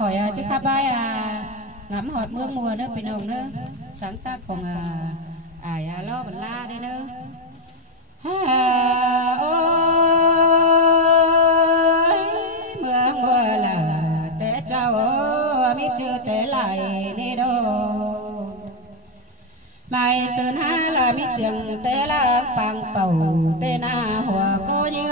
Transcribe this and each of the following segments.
khỏi chứ khá bay ngắm hột mưa mùa nữa bên ông nữa sáng tácของải lo bẩn la đây nữa ôi mưa mùa là té trao biết chưa té lại nê đô mai sơn ha là biết xiềng té là bằng bầu té na hòa cô như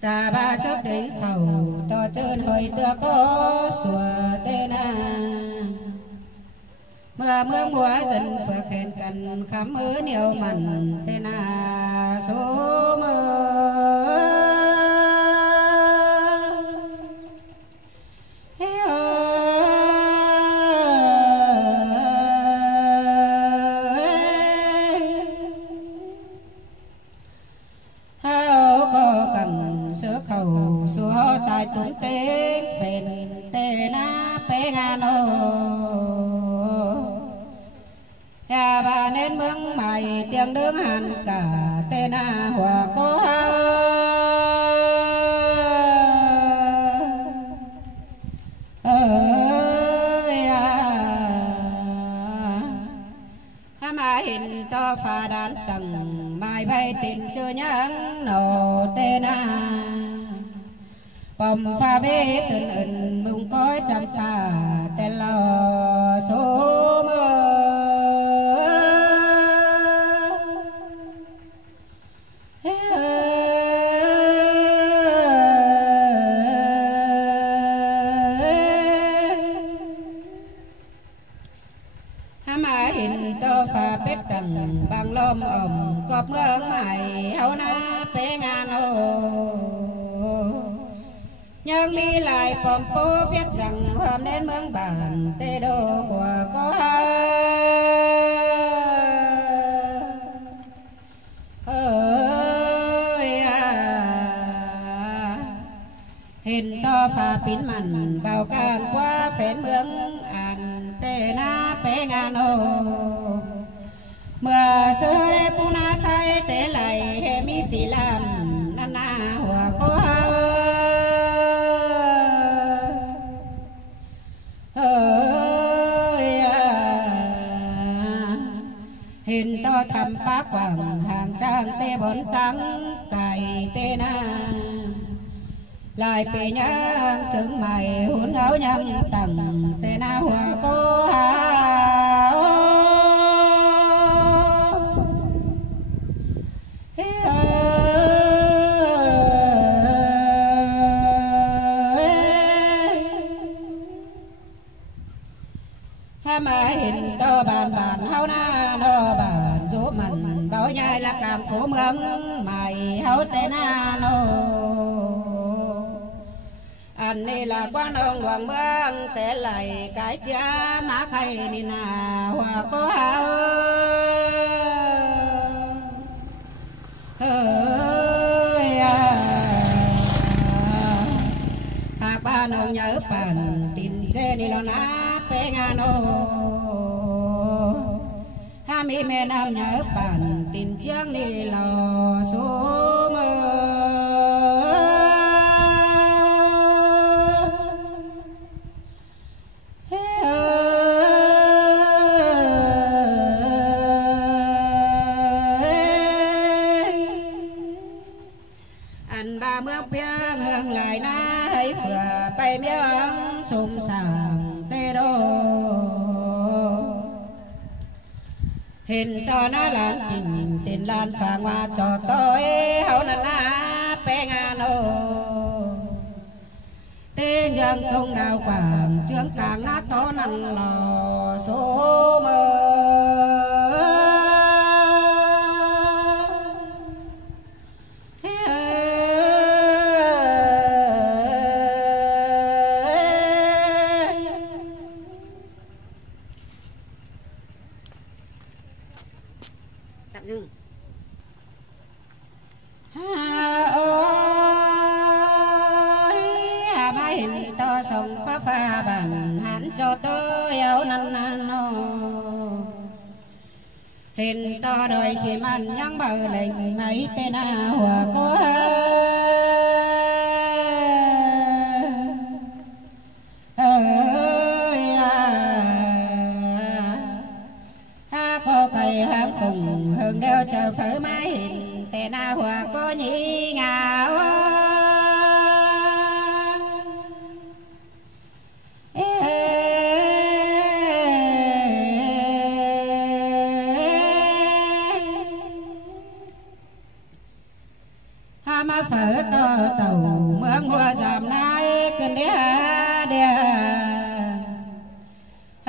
ta ba sức đến khẩu to trơn hơi tựa có sủa tên mưa mùa dần phước hẹn cần khám mưa nhiều mặn tên số mưa tại tung tên phèn tên pe ngano nhà bà nên mướn mày tiếng đứng hàn cả tên hòa cô mà hình to pha đàn tầng mai bay tình chưa nhắn nổ tên bầm pha bế tình ẩn mùng cõi trăm pha tên lo số mơ mà hình to pha bế tầng bằng lom ẩm cọp ngưỡng mày hậu na bế ngàn hồ nhưng đi lại phòng phố viết rằng hôm đến mướn bản tê đô của có ơi hình to pha pín mặn vào can qua phén mướn an tê na bé ngàn hồ mưa xưa đê pu na say tê lại he mi phi làm nana hòa có hình to thầm bác hoàng hàng trang tê bốn tăng cày tê na lại bề nhang trứng mày hôn ngáo nhang tầng tê na hòa cô mà hình to bàn bàn hao na no bàn giúp mình bao nhai là càng phố mướn mày hao tên no anh này là quan ông hoàng mương té lại cái cha má khay ni na hòa có hạc ba nông nhớ bàn tin chê ni lo na pe ngano ha mi mẹ nam nhớ bản tin chương đi lò số mơ anh ba mưa piang hương lại na hay vừa bay miếng sum sàng tê đô hình to nó là tình tình lan phà hoa cho tôi hậu nà na pe ngano tên dân công đào quảng trướng càng nát to năn lò số mơ tạm dừng mai hình to sông có pha bằng hắn cho tôi áo năn năn hình to đời khi man nhang bờ lệnh mấy tên hòa có có cây hám cùng hương đeo chờ phở mái hình tên hòa có nhĩ ngào mà phở to tàu mưa mùa giảm nay cơn đĩa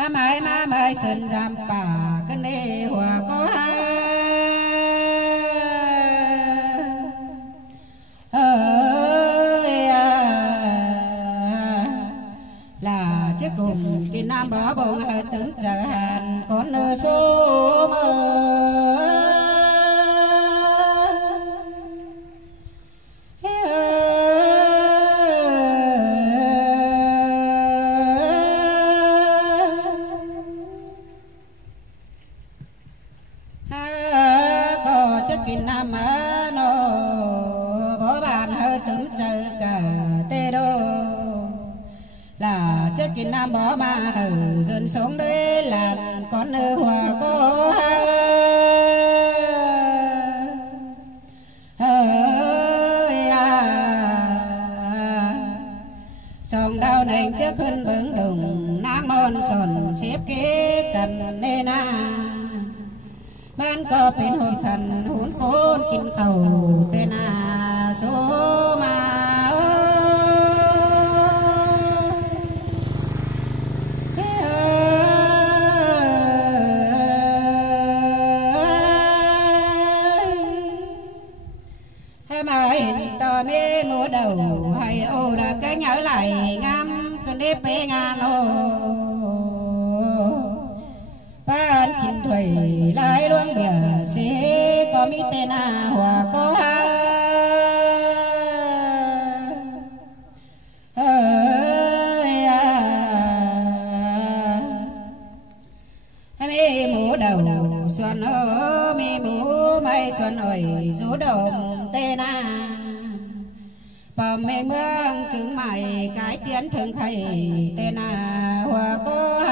mãi má mãi sân giảm bà cơn đĩa hòa có là chiếc cùng kỳ nam bỏ bông tướng chờ hàn con nơ số mơ nam bỏ mà hừ dần sống đấy làm con nơ hòa có sòng đau nành trước khinh bướng đùng nang mòn sòn xếp kế cần nên man có bên hồn thần hồn côn kinh khẩu tên số mà mê múa đầu hay ô đã cái nhớ lại ngắm cơn đêm bé ngàn ô ban kinh thủy lại luôn bìa xế có mi tên hòa có mê múa đầu xuân ô mê múa mây xuân ơi số đồng tên bầm mê mương chứng mày cái chiến thường thầy tên hòa có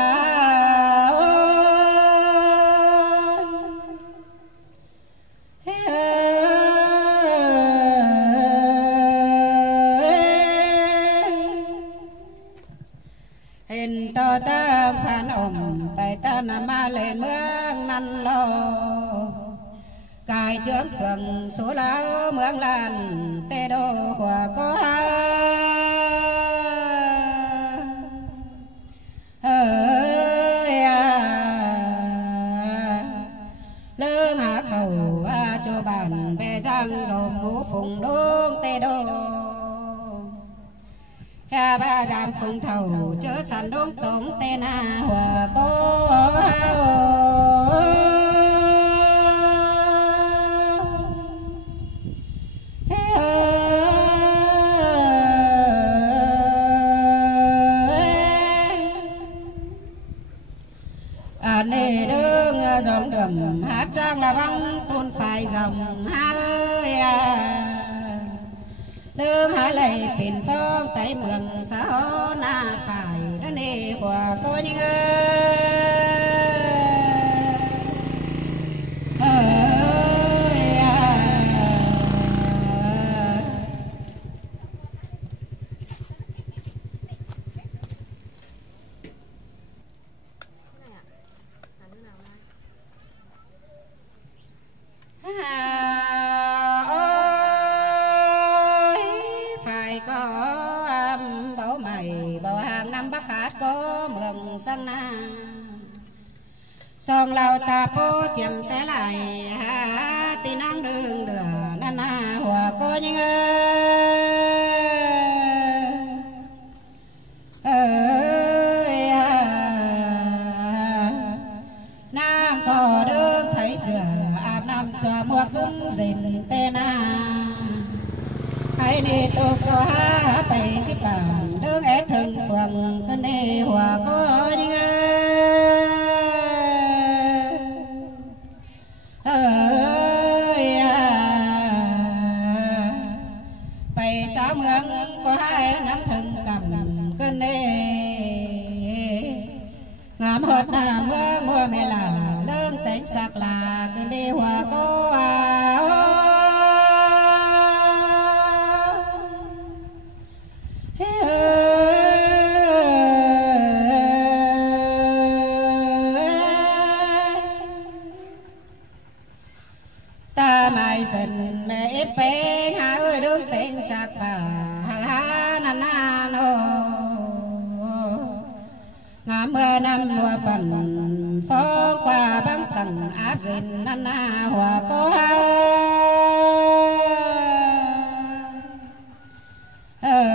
hình to ta phản ổng bài ta nằm ma lên mương năn lo cài chướng phường số lão mương lan tê đô hòa có lương hạ khẩu cho bàn về giang đồ mũ phùng đôn tê đô ha ba giam phùng thầu chớ sàn đôn tống tên hòa có nề đương dòng đầm hát trang là băng tôn phải dòng ơi đương hát lệ phiền phong tay mường xã na phải đó nề của cô những song lao ta po chiếm té lại tin ăn đường lửa nan hòa có những nàng có đường thấy sửa áp năm cho mua cứng dình tên hãy đi tôi có phải xếp bản đường ép thường phường cơn đi hòa có những ơi bày sáu ngưỡng có hai ngắm thừng cầm cân đê ngắm hốt mưa mùa mẹ là lương tính sạc là cân đê hòa có ta mai sình mẹ ép bé hà ơi đương tên sạc và hà nà nà nô ngã mưa năm mùa phần phó qua băng tầng áp dình nà nà hòa có ha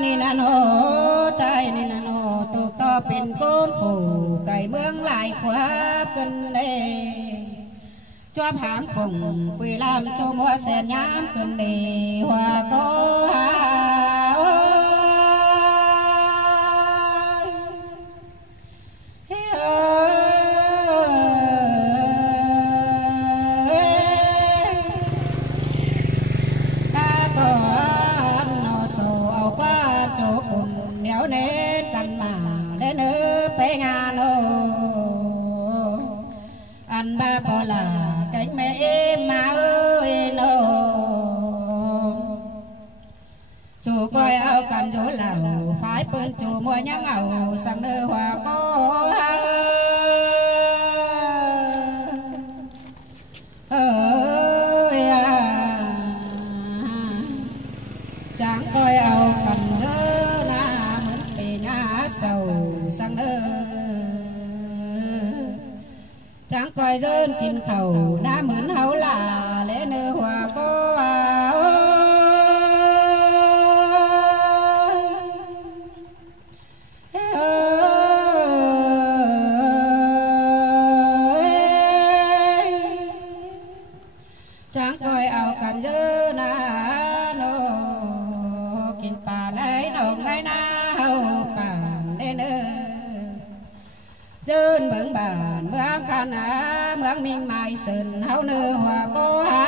ni nà nô trai ni nà nô tục toเป็นcôn phủไก่เมืองหลายขวากันเด้ชอบหางฝงปุยลำชมว่าแสนย้ำกันเด้หัวก็หาanh ba bỏ là cánh mẹ em má ơi nô dù coi áo cầm dỗ lầu phải bên chủ mua nhang ảo sang nơi hòa có chẳng coi áo cầm đỡ na mất bị nhá sầu sang nơi chẳng coi dân kinh khẩu đã mướn hấu là lễ nơ hòa có chẳng coi áo cầm dơ na nô kinh bà lấy nồng lấy na hầu bà lễ nơ dân mượn bàn mướn khăn มืองมิงไม้สินเฮาเนื้อหัวก็หา